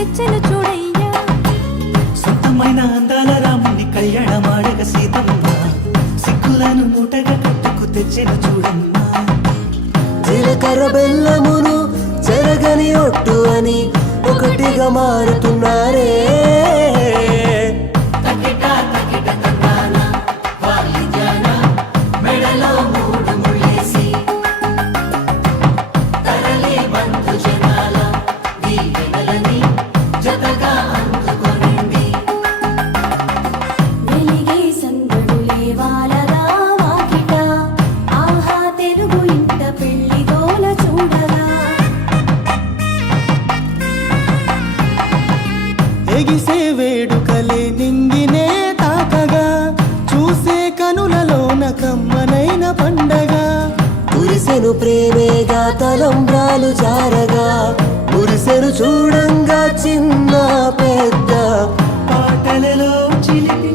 తెచ్చెను చూడయ్యా. సొంతమైన అందాల రాముని కళ్యాణమాడగ సీతమ్మ సిగ్గులను మూటగా కట్టుకు తెచ్చెను చూడమ్మా. జీలకర్ర బెల్లమును చెరగని ఒట్టు అని ఒకటిగా మారుతున్నారే. వెలిగే సందడులే వాలగా వాకిట, ఆహా తెలుగు ఇంట పెళ్లి గోల చూడగా. ఎగిసే వేడుకలే నింగినే తాకగా, చూసే కనులలోన కమ్మనైన పండగ. కురిసెను ప్రేమేగా తలంబ్రాలు జారగా, కురిసెను చూడంగా చిన్న పెద్ద పాటలలో చిలిపి